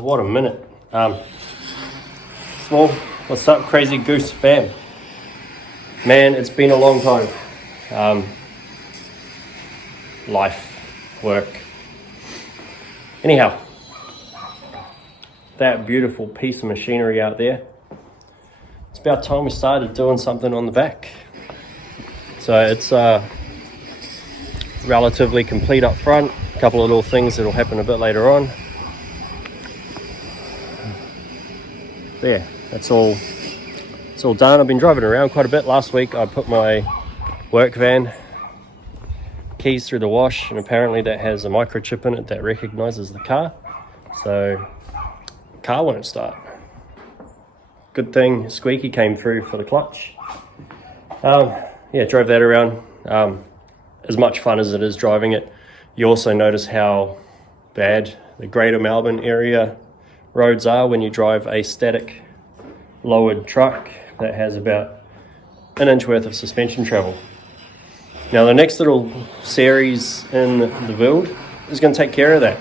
what a minute. Small, what's up, Crazy Goose fam? Man, it's been a long time. Life, work. Anyhow, that beautiful piece of machinery out there. It's about time we started doing something on the back. So it's relatively complete up front. A couple of little things that'll happen a bit later on. There, it's all done. I've been driving around quite a bit. Last week I put my work van keys through the wash, and apparently that has a microchip in it that recognizes the car, so car won't start. Good thing Squeaky came through for the clutch. Yeah, drove that around. As much fun as it is driving it, you also notice how bad the greater Melbourne area roads are when you drive a static lowered truck that has about an inch worth of suspension travel. Now the next little series in the build is going to take care of that.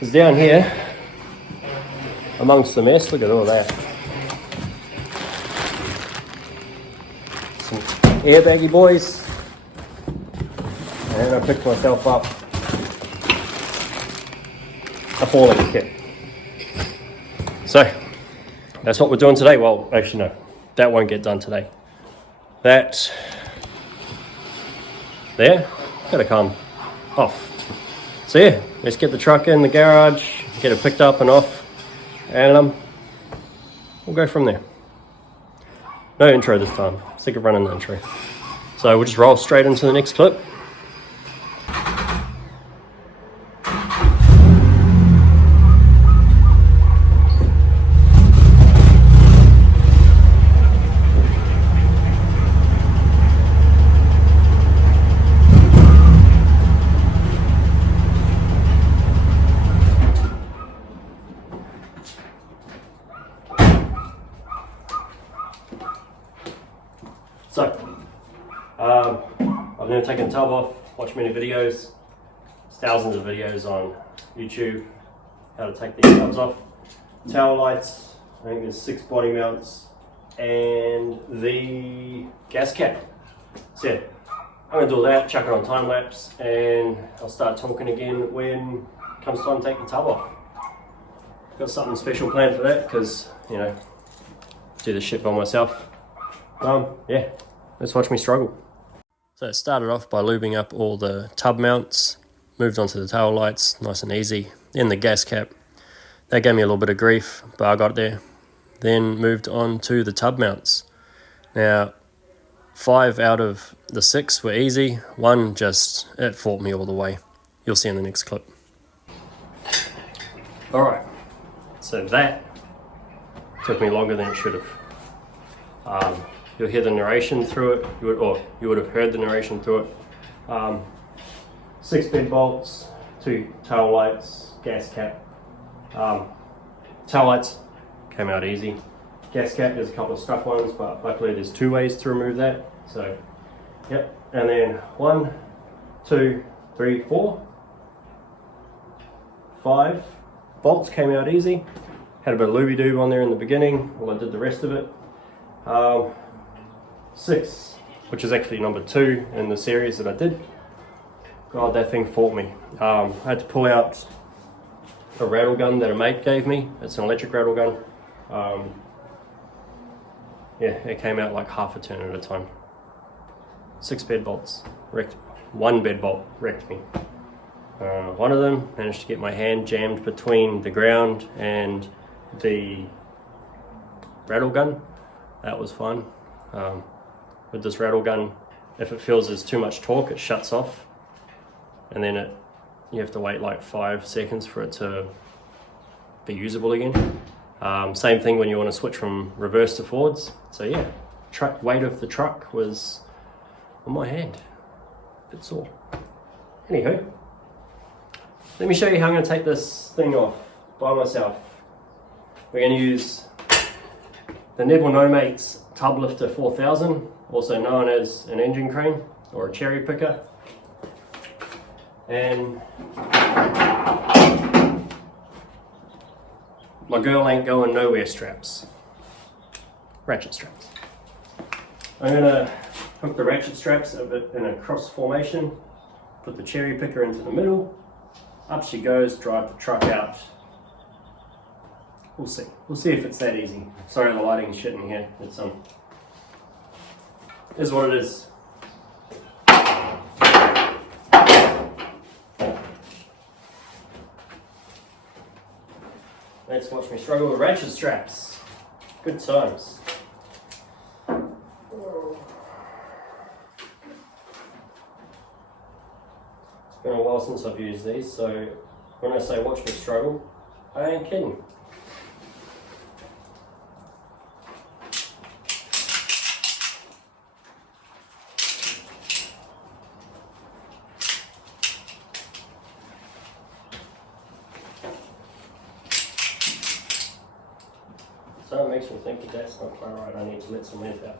It's down here amongst the mess. Look at all that. Some airbaggy boys. And I picked myself up a falling kit. So that's what we're doing today. Well, actually no, that won't get done today. That there, gotta come off. So yeah, let's get the truck in the garage, get it picked up and off, and we'll go from there. No intro this time, sick of running the intro. So we'll just roll straight into the next clip. So, I've never taken the tub off, watched many videos, there's thousands of videos on YouTube, how to take these tubs off. Tail lights, I think there's 6 body mounts, and the gas cap. So yeah, I'm going to do all that, chuck it on time lapse, and I'll start talking again when it comes time to take the tub off. Got something special planned for that, because, you know, do this shit by myself. Yeah, let's watch me struggle. So it started off by lubing up all the tub mounts, moved on to the tail lights, nice and easy. Then the gas cap, that gave me a little bit of grief, but I got there. Then moved on to the tub mounts. Now, 5 out of the 6 were easy, 1 just, it fought me all the way. You'll see in the next clip. Alright, so that took me longer than it should have. You'll hear the narration through it, you would have heard the narration through it. 6 bed bolts, 2 tail lights, gas cap. Tail lights came out easy. Gas cap, there's a couple of stuck ones, but luckily there's 2 ways to remove that. So, yep. And then 1, 2, 3, 4, 5 bolts came out easy. Had a bit of looby-doob on there in the beginning while I did the rest of it. 6, which is actually number 2 in the series that I did. God, that thing fought me. I had to pull out a rattle gun that a mate gave me. It's an electric rattle gun. Yeah, it came out like half a turn at a time. 6 bed bolts, wrecked. 1 bed bolt wrecked me. One of them managed to get my hand jammed between the ground and the rattle gun. That was fun. With this rattle gun, if it feels there's too much torque, it shuts off, and then you have to wait like 5 seconds for it to be usable again. Same thing when you want to switch from reverse to forwards. So yeah, weight of the truck was on my hand. A bit sore. Anywho, let me show you how I'm going to take this thing off by myself. We're going to use the Neville No Mates Tub Lifter 4000, also known as an engine crane or a cherry picker. And my girl ain't going nowhere straps. Ratchet straps. I'm gonna hook the ratchet straps a bit in a cross formation, put the cherry picker into the middle, up she goes, drive the truck out. We'll see. We'll see if it's that easy. Sorry the lighting's shit in here. It's is what it is. Let's watch me struggle with ratchet straps. Good times. It's been a while since I've used these, so when I say watch me struggle, I ain't kidding. So it makes me think that that's not quite right. I need to let some length out.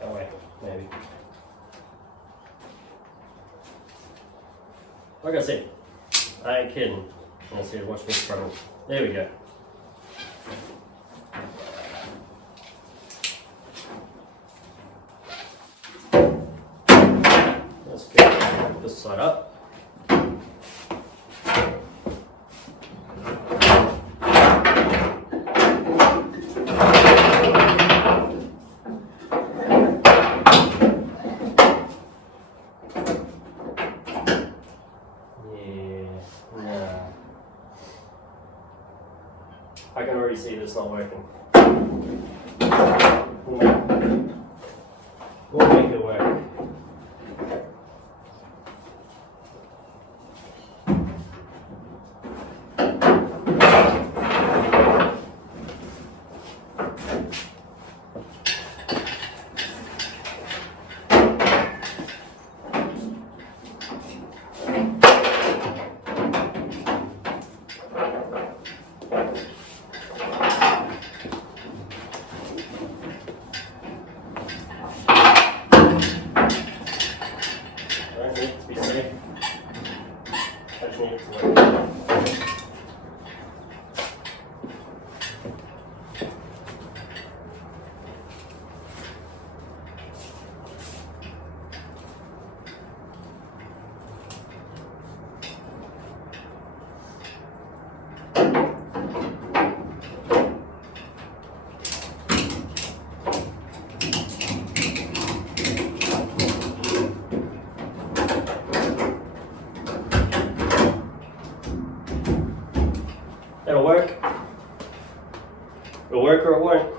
That way, maybe. Like I said, I ain't kidding. I said, watch me struggle. There we go. Let's get this side up. I can already see this not working. We'll make it work. It'll work. It'll work or it won't.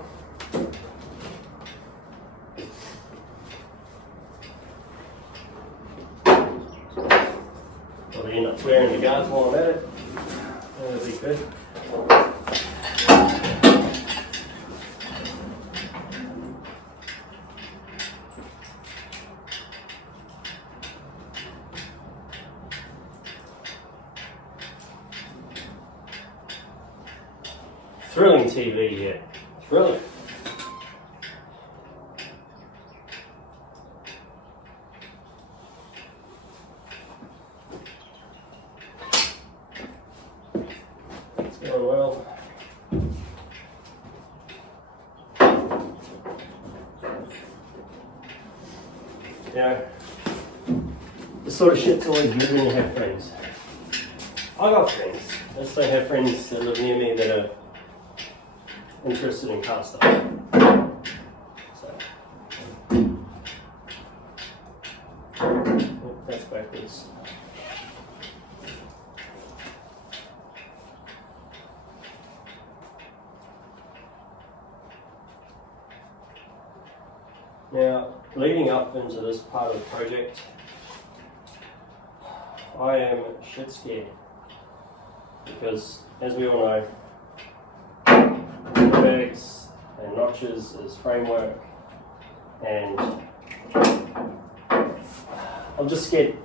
I'll end up wearing the guards while I'm at it. That'll be good. Thrilling TV here. Thrilling. It's going well. Yeah. This sort of shit's always good when you have friends. I got friends. I just don't have friends that live near me that are interested in car stuff. So, oh, that's backwards. Now, leading up into this part of the project, I am shit scared because, as we all know, bags and notches is framework, and I'm just scared.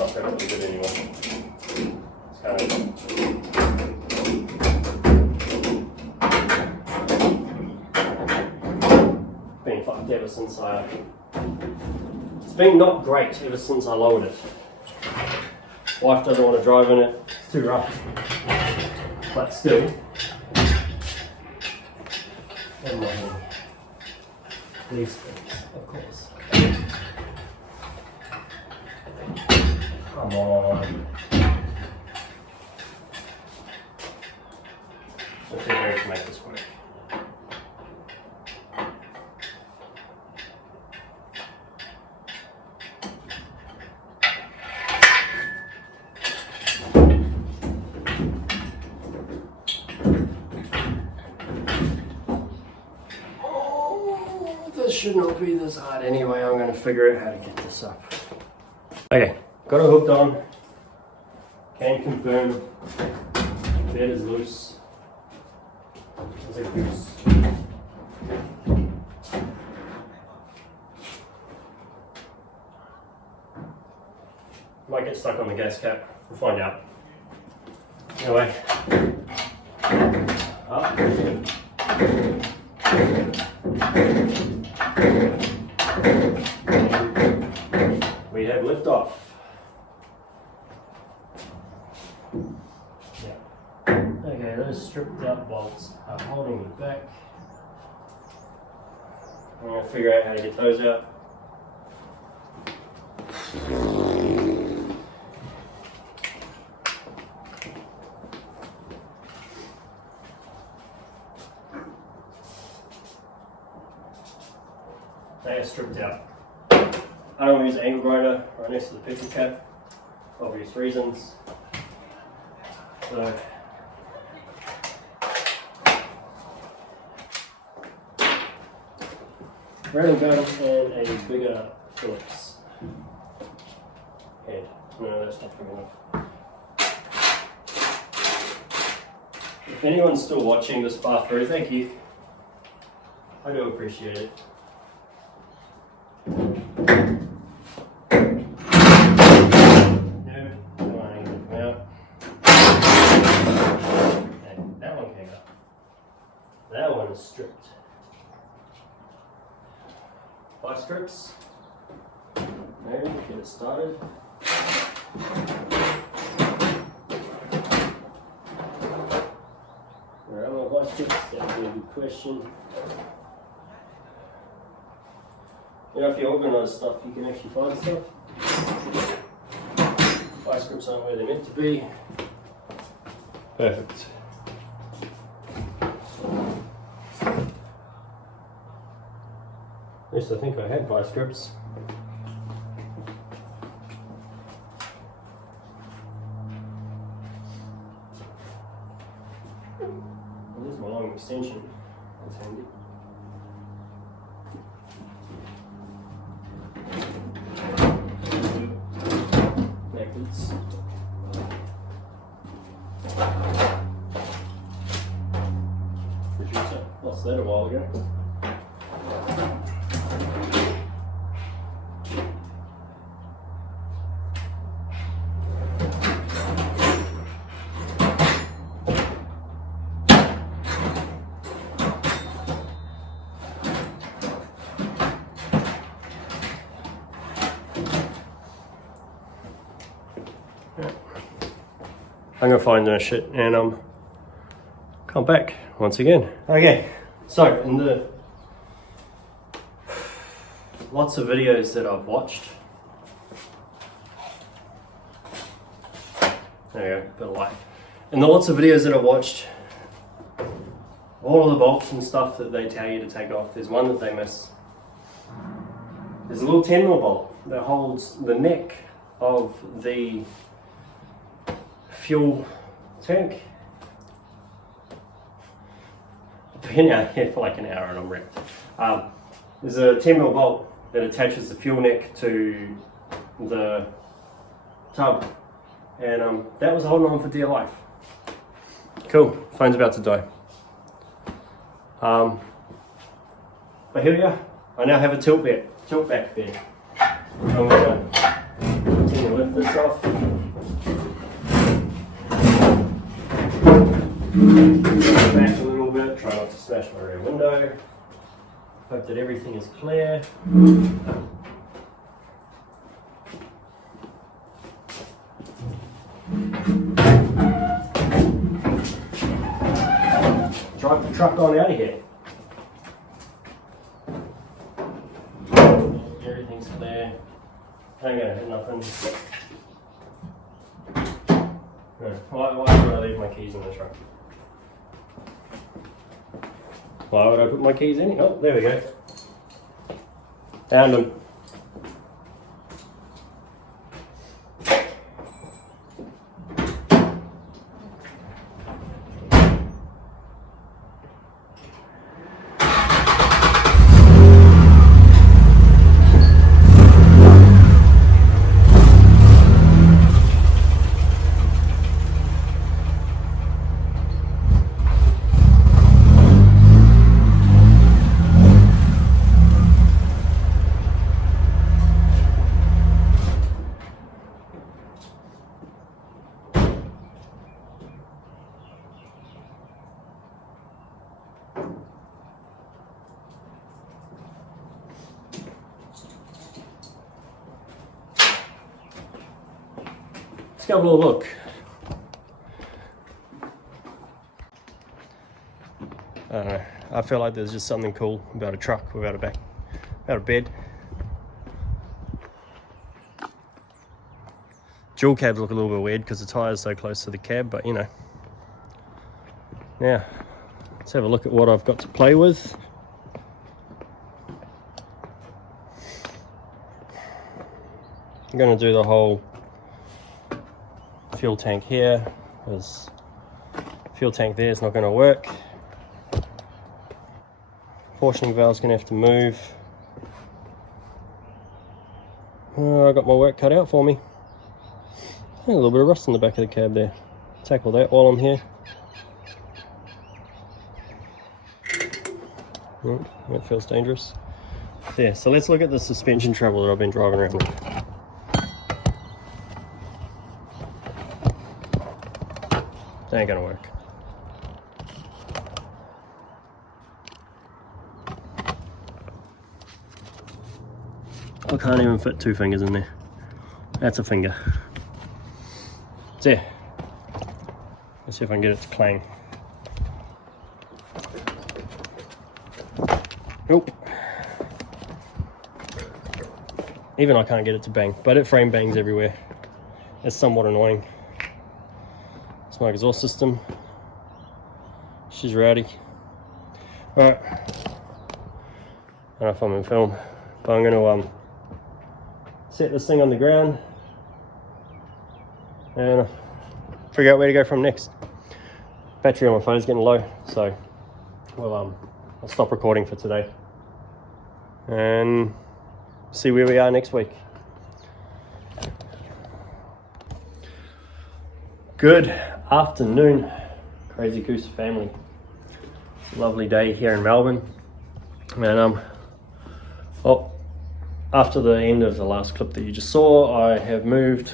not going to be good anymore. It's kind of been fucked ever since it's been not great ever since I lowered it. Wife doesn't want to drive in it, it's too rough. But still, these things, of course. Come on. Let's see how to make this work. This should not be this hard anyway. I'm going to figure out how to get this up. Okay, got it hooked on. Can confirm bed is loose. It's a goose. Might get stuck on the gas cap. We'll find out. Anyway, up. We have liftoff. Yeah. Okay, those stripped out bolts are holding me back. I'm going to figure out how to get those out. They are stripped out. I don't use an angle grinder right next to the petrol cap, for obvious reasons. So, random gun and a bigger Phillips head. No, that's not big enough. If anyone's still watching this far through, thank you. I do appreciate it. That one is stripped. Vice grips. Maybe get it started. Where are my vice grips? That would be a good question. You know, if you organise stuff, you can actually find stuff. Vice grips aren't where they're meant to be. Perfect. At least I think I had vice grips. Well, there's my long extension. That's handy. Backwards. Producer. Lost that a while ago. I'm gonna find that shit and come back once again. Okay, so in the lots of videos that I've watched, there you go, bit of light. In the lots of videos that I've watched, all of the bolts and stuff that they tell you to take off, there's one that they miss. There's a little 10mm bolt that holds the neck of the fuel tank. I've been out here for like an hour and I'm wrecked. There's a 10mm bolt that attaches the fuel neck to the tub, and that was holding on for dear life. Cool, phone's about to die. But here we are. I now have a tilt back bed. I'm going to continue with this off. Back a little bit, try not to smash my rear window. Hope that everything is clear. Drive the truck on out of here. Everything's clear. I'm gonna hit nothing. No. Why would I leave my keys in the truck? Why would I put my keys in? Oh, there we go. Found them. Let's have a little look. I don't know. I feel like there's just something cool about a truck without a bed. Dual cabs look a little bit weird because the tyre's so close to the cab, but you know. Now, let's have a look at what I've got to play with. I'm going to do the whole fuel tank here, because fuel tank there is not going to work. Portioning valve's going to have to move. I got my work cut out for me. A little bit of rust in the back of the cab there. Tackle that while I'm here. That feels dangerous. Yeah, so let's look at the suspension trouble that I've been driving around with. That ain't gonna work. I can't even fit 2 fingers in there. That's a finger. There. Let's see if I can get it to clang. Nope. Even I can't get it to bang, but it frame bangs everywhere. It's somewhat annoying. It's my exhaust system. She's rowdy. Alright. I don't know if I'm in film, but I'm going to set this thing on the ground and figure out where to go from next. Battery on my phone is getting low, so I'll stop recording for today and see where we are next week. Good afternoon, Crazy Goose family. Lovely day here in Melbourne, and after the end of the last clip that you just saw, I have moved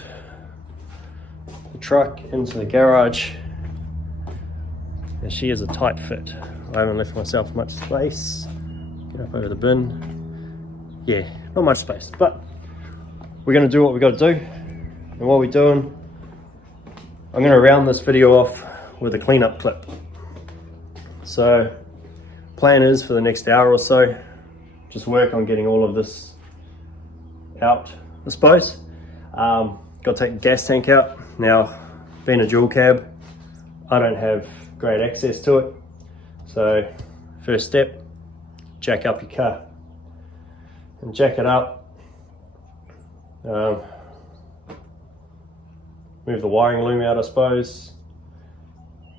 the truck into the garage, and she is a tight fit. I haven't left myself much space. Get up over the bin. Yeah, not much space, but we're going to do what we got to do. And what we're doing, I'm going to round this video off with a cleanup clip. So plan is for the next hour or so, just work on getting all of this out, I suppose. Got to take the gas tank out. Now, being a dual cab, I don't have great access to it. So first step, jack up your car. And jack it up. Move the wiring loom out, I suppose.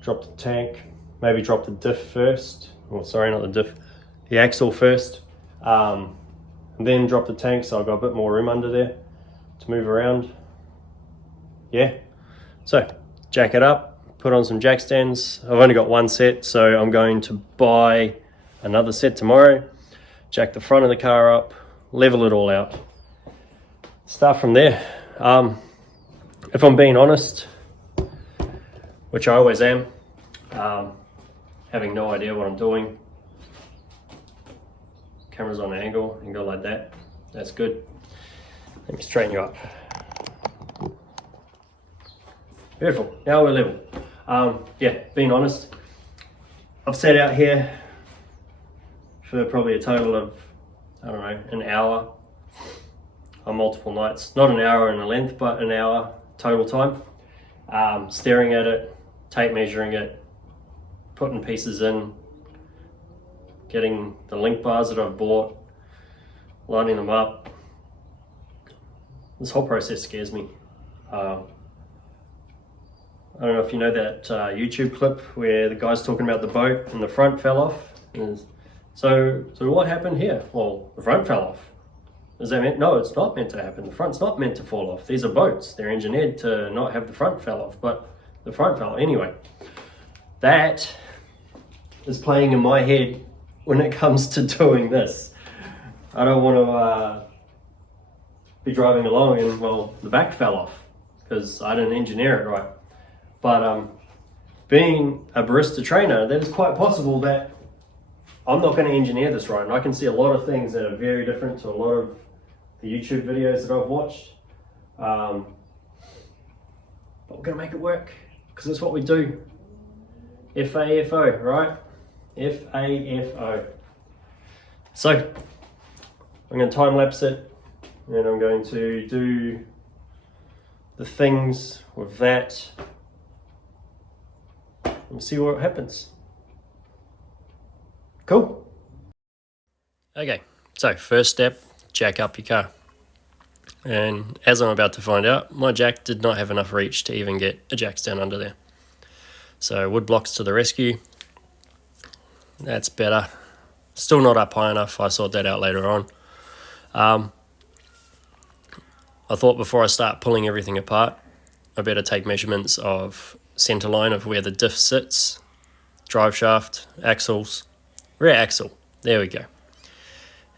Drop the tank. Maybe drop the diff first. Oh, sorry, not the diff. The axle first. And then drop the tank so I've got a bit more room under there to move around. Yeah. So, jack it up. Put on some jack stands. I've only got one set, so I'm going to buy another set tomorrow. Jack the front of the car up. Level it all out. Start from there. if I'm being honest, which I always am, having no idea what I'm doing, camera's on an angle, and go like that, that's good. Let me straighten you up. Beautiful, now we're level. Yeah, being honest, I've sat out here for probably a total of, I don't know, an hour on multiple nights. Not an hour in a length, but an hour total time. Staring at it, tape measuring it, putting pieces in, getting the link bars that I've bought, lining them up. This whole process scares me. I don't know if you know that YouTube clip where the guy's talking about the boat and the front fell off. So what happened here? Well, the front fell off. Is that meant? No, it's not meant to happen. The front's not meant to fall off. These are boats. They're engineered to not have the front fell off, but the front fell. Anyway, that is playing in my head when it comes to doing this. I don't want to be driving along and, well, the back fell off because I didn't engineer it right. But being a barista trainer, that is quite possible that I'm not going to engineer this right. And I can see a lot of things that are very different to a lot of the YouTube videos that I've watched. But we're going to make it work because that's what we do. F-A-F-O, right? F-A-F-O. So, I'm going to time lapse it and I'm going to do the things with that and see what happens. Cool. Okay, so first step, jack up your car. And as I'm about to find out, my jack did not have enough reach to even get a jack stand under there. So wood blocks to the rescue. That's better. Still not up high enough. I sort that out later on. I thought before I start pulling everything apart, I better take measurements of center line of where the diff sits, drive shaft, axles, rear axle. There we go.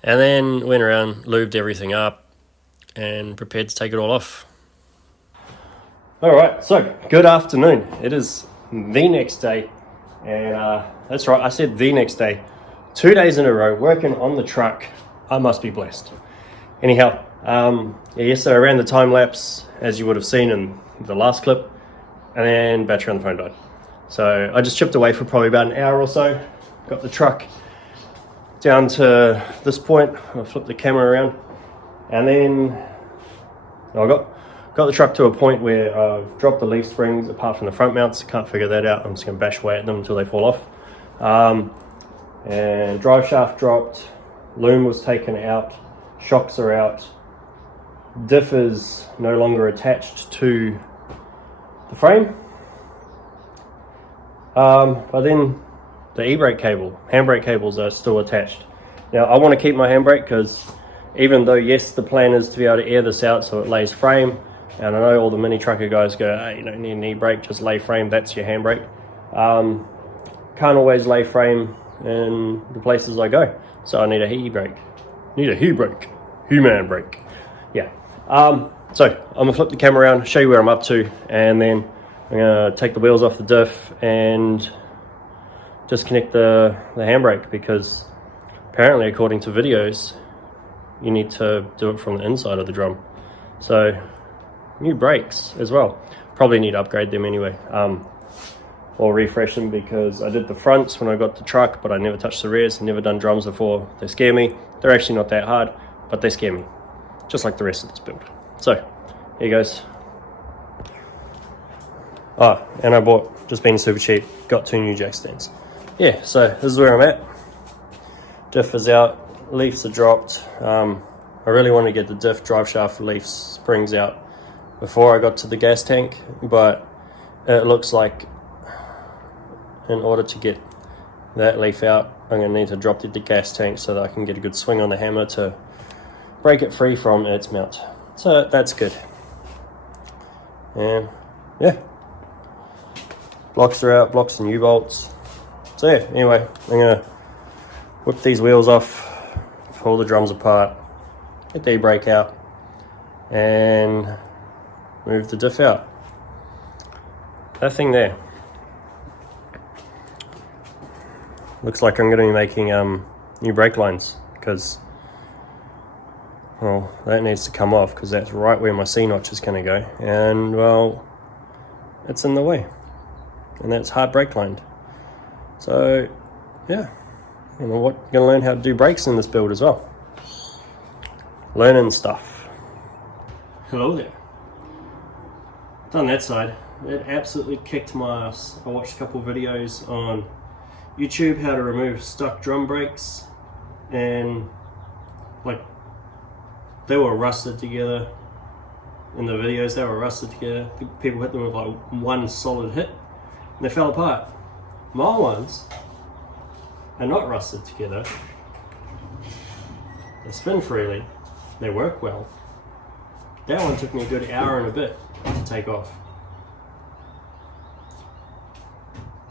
And then went around, lubed everything up, and prepared to take it all off. Alright, so good afternoon. It is the next day, and that's right, I said the next day. 2 days in a row working on the truck. I must be blessed. Anyhow, yesterday I ran the time lapse, as you would have seen in the last clip, and then battery on the phone died. So I just chipped away for probably about an hour or so, got the truck down to this point. I flipped the camera around, and then I got the truck to a point where I've dropped the leaf springs apart from the front mounts. Can't figure that out. I'm just going to bash away at them until they fall off. And drive shaft dropped, loom was taken out, shocks are out, diff is no longer attached to the frame. But then the e-brake cable, handbrake cables are still attached. Now I want to keep my handbrake because even though yes the plan is to be able to air this out so it lays frame, and I know all the mini trucker guys go, hey, you don't need an e-brake, just lay frame, that's your handbrake. Can't always lay frame in the places I go, so I need a e-brake. Need a e-brake, human brake. Yeah. So I'm gonna flip the camera around, show you where I'm up to, and then I'm gonna take the wheels off the diff and disconnect the handbrake, because apparently according to videos you need to do it from the inside of the drum. So new brakes as well, probably need to upgrade them anyway, or refresh them, because I did the fronts when I got the truck but I never touched the rears, never done drums before. They scare me. They're actually not that hard, but they scare me, just like the rest of this build. So here goes. And I bought, just being super cheap, got 2 new jack stands. Yeah, so this is where I'm at. Diff is out, leafs are dropped. I really wanted to get the diff, drive shaft, leaf springs out before I got to the gas tank, but it looks like in order to get that leaf out, I'm going to need to drop the gas tank so that I can get a good swing on the hammer to break it free from its mount. So that's good. And yeah, blocks are out, blocks and U-bolts. So yeah, anyway, I'm going to whip these wheels off, pull the drums apart, get the e-brake out, and move the diff out. That thing there. Looks like I'm going to be making new brake lines, because, well, that needs to come off because that's right where my C-notch is going to go, and, well, it's in the way, and that's hard brake lined. So, yeah, you know what, I'm going to learn how to do brakes in this build as well. Learning stuff. Hello there. Done that side. It absolutely kicked my ass. I watched a couple videos on YouTube how to remove stuck drum brakes, and like they were rusted together in the videos. They were rusted together. People hit them with like one solid hit and they fell apart. My ones are not rusted together. They spin freely. They work well. That one took me a good hour and a bit to take off.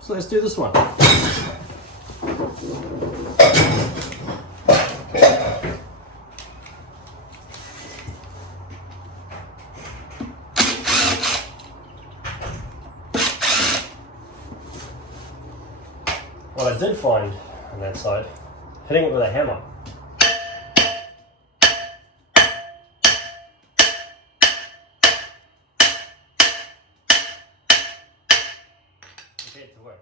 So let's do this one. What I did find on that side, hitting it with a hammer. To work.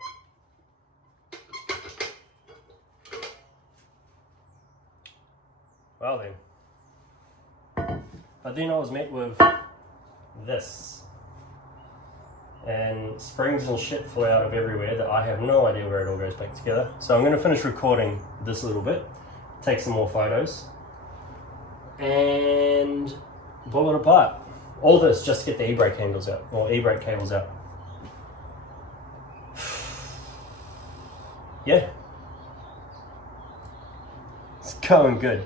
Well then. But then I was met with this. And springs and shit flew out of everywhere that I have no idea where it all goes back together. So I'm going to finish recording this little bit, take some more photos, and pull it apart. All this just to get the e-brake handles out, or e-brake cables out. Yeah, it's going good.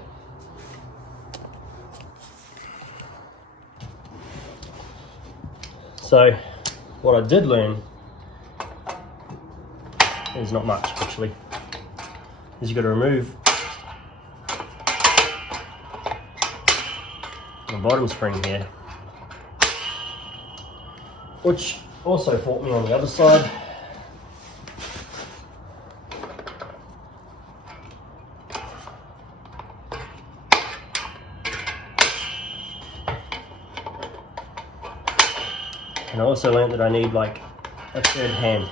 So, what I did learn is not much actually. Is you got to remove the bottom spring here, which also fought me on the other side. And I also learned that I need like a third hand.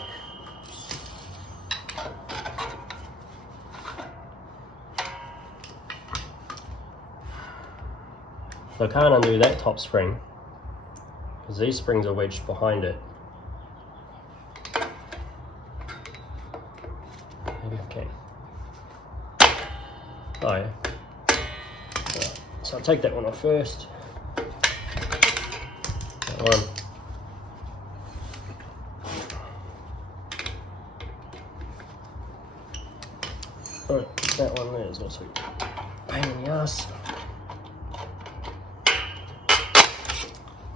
So I can't undo that top spring because these springs are wedged behind it. Maybe I can. Oh yeah. Right. So I'll take that one off first. That one. But that one there is also a pain in the ass.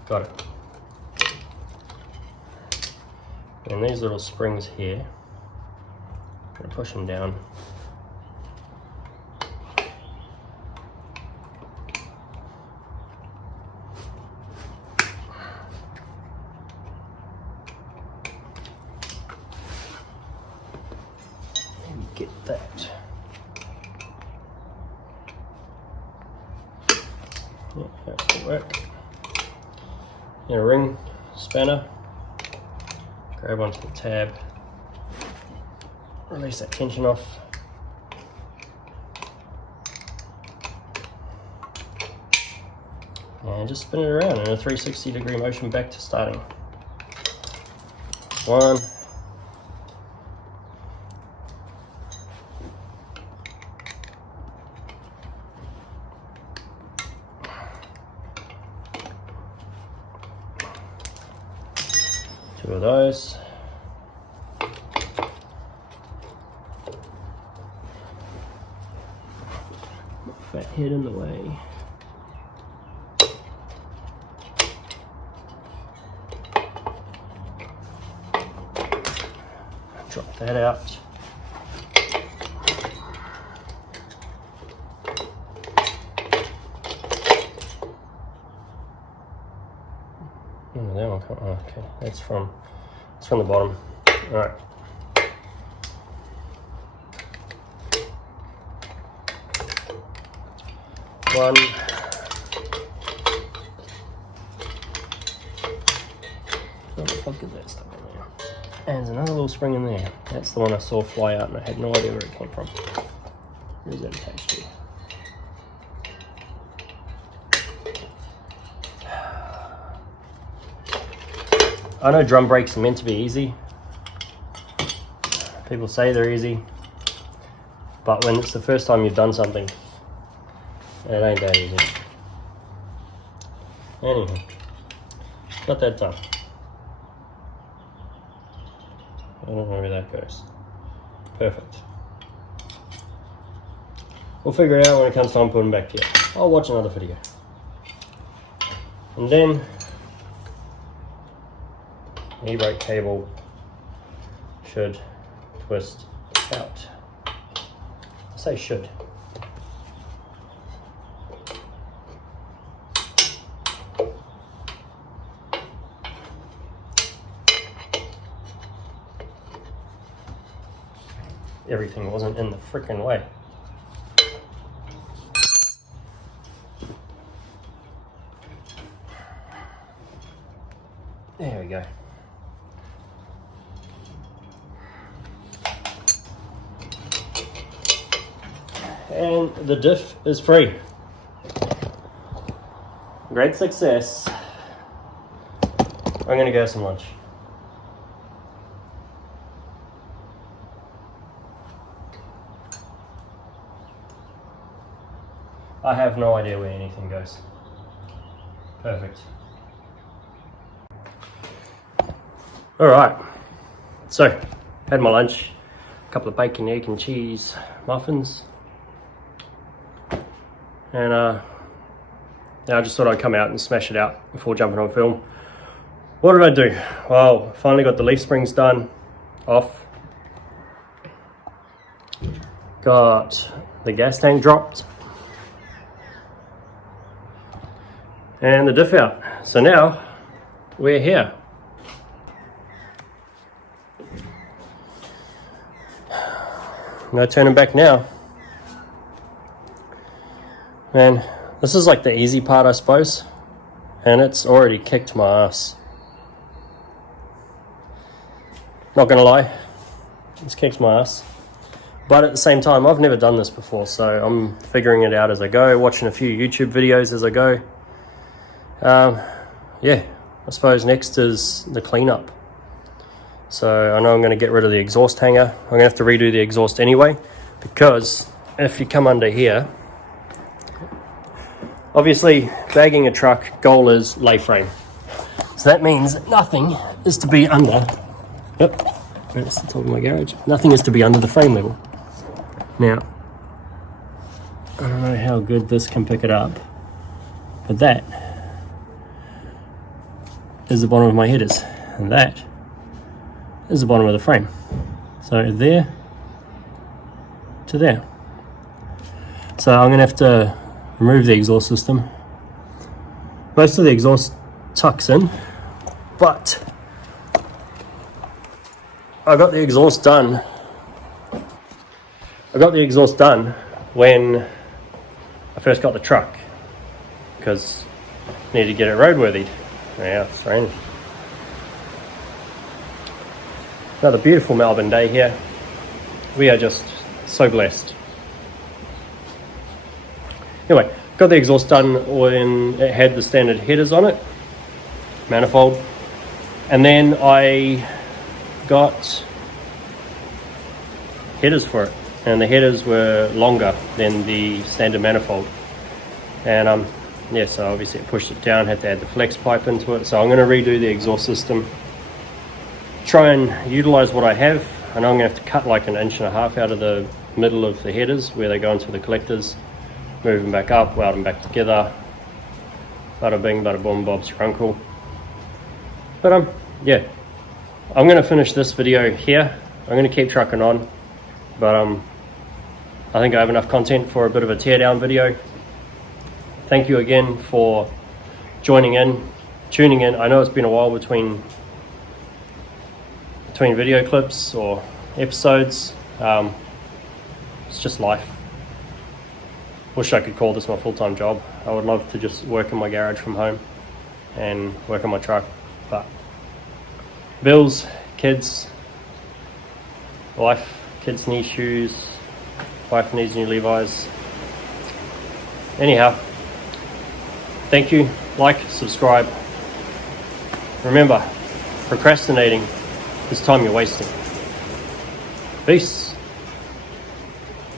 Got it. And these little springs here, I'm going to push them down. Maybe get that. Yeah, that will work. In a ring spanner, grab onto the tab, release that tension off, and just spin it around in a 360-degree motion back to starting. One, two of those. Fat head in the way. Drop that out. When did that one come? Oh, okay, it's from the bottom. All right. One. What the fuck is that stuff in there? And there's another little spring in there. That's the one I saw fly out and I had no idea where it came from. Where is that attached to? I know drum brakes are meant to be easy. People say they're easy. But when it's the first time you've done something, it ain't that easy. Anyway, got that done. I don't know where that goes. Perfect. We'll figure it out when it comes time putting back here. I'll watch another video. And then the e-brake cable should twist out. I say should. Everything wasn't in the frickin' way. There we go. And the diff is free. Great success. I'm gonna go have some lunch. I have no idea where anything goes. Perfect. All right, so had my lunch, a couple of bacon, egg and cheese muffins. And I just thought I'd come out and smash it out before jumping on film. What did I do? Well, finally got the leaf springs done, off. Got the gas tank dropped. And the diff out. So now we're here. No turning back now. Man, this is like the easy part, I suppose. And it's already kicked my ass. Not gonna lie, it's kicked my ass. But at the same time, I've never done this before, so I'm figuring it out as I go, watching a few YouTube videos as I go. Yeah, I suppose next is the cleanup. So I know I'm going to get rid of the exhaust hanger. I'm going to have to redo the exhaust anyway, because if you come under here, obviously bagging a truck, goal is lay frame. So that means nothing is to be under, yep, that's the top of my garage. Nothing is to be under the frame level. Now, I don't know how good this can pick it up, but that is the bottom of my headers, and that is the bottom of the frame. So there to there. So I'm gonna have to remove the exhaust system. Most of the exhaust tucks in, but I got the exhaust done. I got the exhaust done when I first got the truck, because I needed to get it roadworthy. Yeah, it's raining. Another beautiful Melbourne day here. We are just so blessed. Anyway, got the exhaust done when it had the standard headers on it, manifold, and then I got headers for it, and the headers were longer than the standard manifold, and yeah, so obviously I pushed it down, had to add the flex pipe into it. So I'm going to redo the exhaust system, try and utilize what I have. I know I'm going to have to cut like 1.5 inches out of the middle of the headers where they go into the collectors, move them back up, weld them back together. Bada bing, bada boom, Bob's your uncle. But yeah, I'm going to finish this video here. I'm going to keep trucking on, but I think I have enough content for a bit of a teardown video. Thank you again for joining in, tuning in. I know it's been a while between video clips or episodes. It's just life. Wish I could call this my full-time job. I would love to just work in my garage from home and work on my truck, but bills, kids, wife, kids need shoes, wife needs new Levi's. Anyhow, thank you. Like, subscribe. Remember, procrastinating is time you're wasting. Peace.